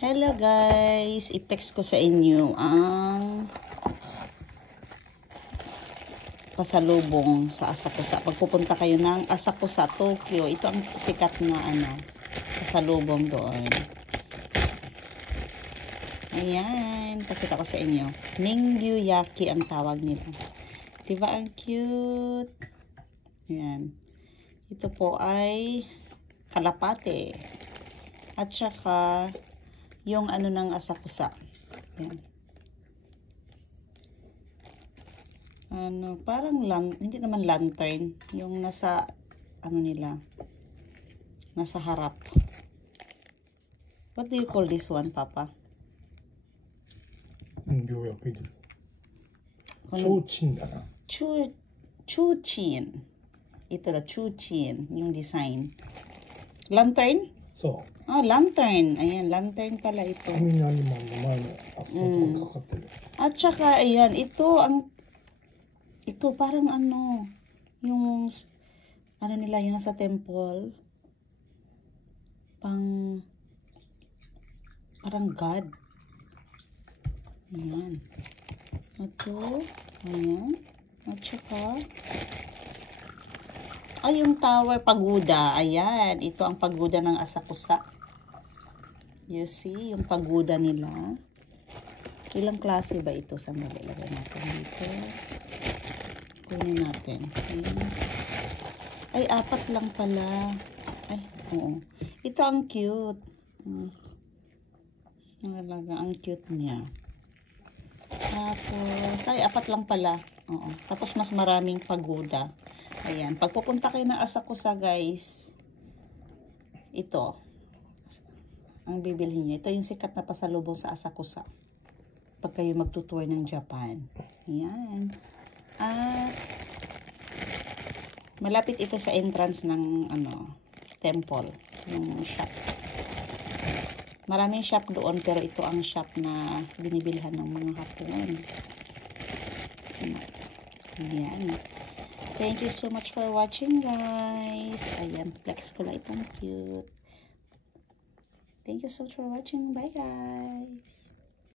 Hello guys, i-flex ko sa inyo ang pasalubong sa Asakusa. Pagpupunta kayo ng Asakusa, Tokyo, ito ang sikat na pasalubong doon. Ayan, pakita ko sa inyo. Ningyu Yaki ang tawag nila. Diba ang cute? Ayan. Ito po ay kalapate. At saka yung ng Asakusa. Ayan. Parang hindi naman lantern. Yung nasa, nila, nasa harap. What do you call this one, Papa? Ningyo-yaki. Chochin da na. Chuchin. Ito na, Chuchin. Yung design. Lantern? So. Lantern. Ayan, lantern pala ito. At saka, ayan, ito parang yung, nila, yung nasa temple. Parang God. Ayan. Ito, ayan. At saka, yung tower pagoda. Ayan, ito ang pagoda ng Asakusa. You see, yung pagoda nila. Ilang klase ba ito? Sandali, lagay natin dito. Kunin natin. Ayan. Ay, 4 lang pala. Ay, oo. Ito ang cute. Ang cute niya. Tapos, ay, 4 lang pala. Oo. Tapos, mas maraming pagoda. Ayan. Pag pupunta kayo ng Asakusa, guys, ito. Ang bibilhin niya. Ito yung sikat na pasalubong sa Asakusa. Pag kayo magtutour ng Japan. Ayan. Malapit ito sa entrance ng temple. Yung shop. Maraming shop doon, pero ito ang shop na binibilhan ng mga Hapon. Ayan. Thank you so much for watching, guys. Ayan, flex ko lang itong cute. Thank you so much for watching. Bye, guys.